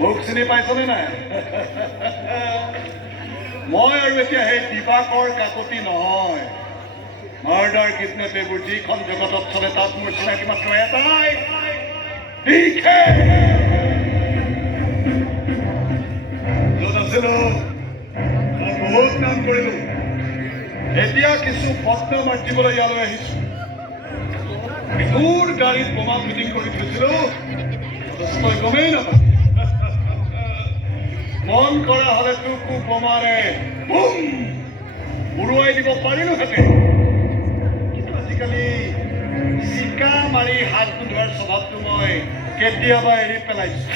মোক চিনি পাইছনে নাই? মই আৰু এতিয়া সেই দিবাকৰ কাকতি নহয়। মাৰ্ডাৰ কিডনেপ এইবোৰ যিখন জগতত চলে তাত মোৰ চিনাকি মাত্ৰ এটাই, য'ত আছিলো মই বহুত কাম কৰিলো। এতিয়া কিছু পত্ৰ মাতিবলৈ ইয়ালৈ আহিছো। তোৰ গাড়ীত বোমা ফিটিং কৰি থৈছিলো, তই গমেই নাপায়। মন কৰা হলে তোকো বোমাৰে বুম উৰুৱাই দিব পাৰিলোহেঁতেন। কিন্তু আজিকালি চিকা মাৰি হাত ধোৱাৰ স্বভাৱটো মই কেতিয়াবা এৰি পেলাইছো।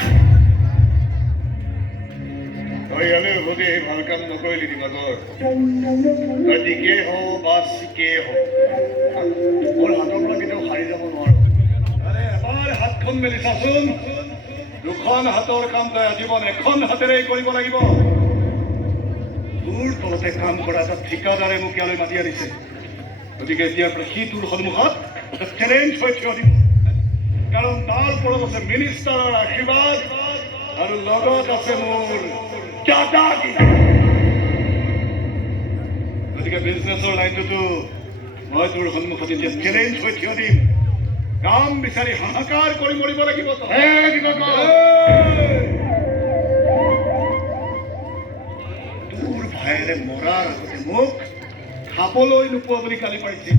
তই ইয়ালৈ উভতি আহি ভাল কাম নকৰিলি দিবাকৰ। তই দিকেই হওঁ বা চিকেই হওঁ, মোৰ হাতৰ পৰা কেতিয়াও সাৰি যাব নোৱাৰো। আৰে এবাৰ হাতখন মেলি চাচোন, দুখন হাতৰ কাম তই আজীৱন এখন হাতেৰেই কৰিব লাগিব। তোৰ তলতে কাম কৰা এটা ঠিকাদাৰে মোক ইয়ালৈ মাতি আনিছে। গতিকে এতিয়াৰ পৰা সি তোৰ সন্মুখত চেলেঞ্জ হৈ থিয় দিব। কাৰণ তাৰ ওপৰত আছে মিনিষ্টাৰৰ আশীৰ্বাদ আৰু লগত আছে মোৰ দাদাগিৰি। গতিকে বিজনেছৰ লাইনটোতো মই তোৰ সন্মুখত এতিয়া চেলেঞ্জ হৈ থিয় দিম। কাম বিচাৰি হাহাকাৰ কৰি মৰিব লাগিব। তোৰ ভাইৰে মৰাৰ আগতে মোক খাবলৈ নোপোৱা বুলি গালি পাৰিছিল।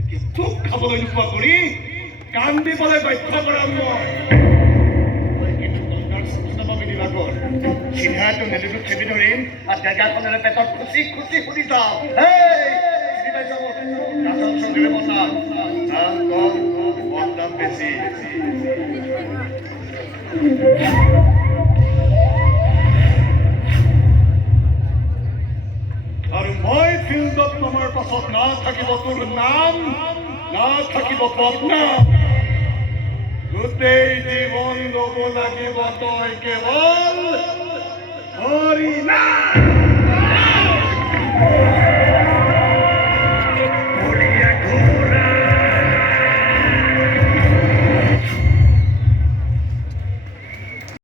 এতিয়া তোক খাবলৈ নোপোৱা কৰি কান্দিবলৈ বাধ্য কৰাম মই। চিধাটো নেটুটোক চেপি ধৰিম আৰু ডেগাখনেৰে পেটত খুচি খুচি সুধি যাওঁ, চিনি পাইছ গাছৰ চৌধুৰী বদনাম নাম কম বদনাম বেছি। আৰু মই ফিল্ডত নমাৰ পাছত না থাকিব তোৰ নাম, না থাকিব বদনাম। গোটেই জীৱন ল'ব লাগিব তই কেৱল